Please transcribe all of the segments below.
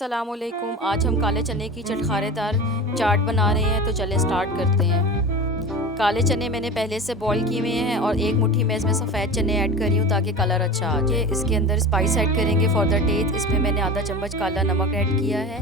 अस्सलामुअलैकुम। आज हम काले चने की चटखारेदार चाट बना रहे हैं, तो चलें स्टार्ट करते हैं। काले चने मैंने पहले से बॉईल किए हुए हैं और एक मुट्ठी मैं इसमें सफ़ेद चने ऐड कर रही हूँ ताकि कलर अच्छा आ जाए। इसके अंदर स्पाइस ऐड करेंगे फॉर द टेस्ट। इसमें मैंने आधा चम्मच काला नमक ऐड किया है,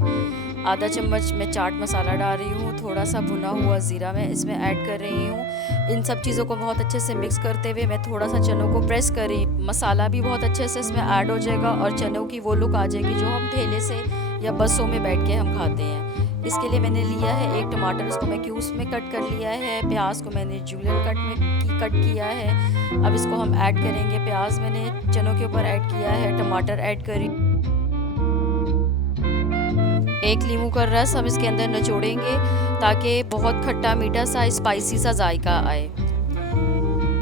आधा चम्मच मैं चाट मसाला डाल रही हूँ, थोड़ा सा भुना हुआ ज़ीरा मैं इसमें ऐड कर रही हूँ। इन सब चीज़ों को बहुत अच्छे से मिक्स करते हुए मैं थोड़ा सा चनों को प्रेस कर रही हूँ। मसाला भी बहुत अच्छे से इसमें ऐड हो जाएगा और चनों की वो लुक आ जाएगी जो हम ठेले से या बसों में बैठ के हम खाते हैं। इसके लिए मैंने लिया है एक टमाटर, उसको मैं क्यूब्स में कट कर लिया है। प्याज को मैंने जूलियन कट किया है। अब इसको हम ऐड करेंगे। प्याज मैंने चनों के ऊपर ऐड किया है, टमाटर ऐड करी, एक नींबू का रस हम इसके अंदर निचोड़ेंगे ताकि बहुत खट्टा मीठा सा स्पाइसी सा जायका आए।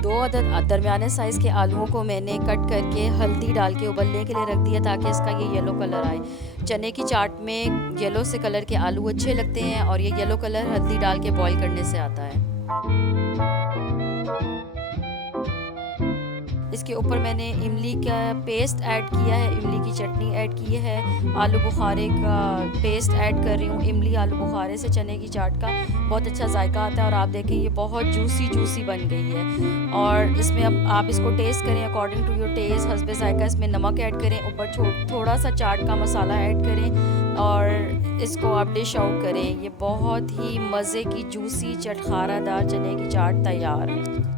2 अदद दरमियाने साइज़ के आलूओं को मैंने कट करके हल्दी डाल के उबलने के लिए रख दिया ताकि इसका ये येलो कलर आए। चने की चाट में येलो से कलर के आलू अच्छे लगते हैं और ये येलो कलर हल्दी डाल के बॉईल करने से आता है। इसके ऊपर मैंने इमली का पेस्ट ऐड किया है, इमली की चटनी ऐड की है, आलू बुखारे का पेस्ट ऐड कर रही हूँ। इमली आलू बुखारे से चने की चाट का बहुत अच्छा जायका आता है और आप देखें ये बहुत जूसी बन गई है। और इसमें अब आप इसको टेस्ट करें अकॉर्डिंग टू योर टेस्ट, हस्बे जायका इसमें नमक ऐड करें, ऊपर थोड़ा सा चाट का मसाला ऐड करें और इसको आप डिश आउट करें। ये बहुत ही मज़े की जूसी चटखारादार चने की चाट तैयार है।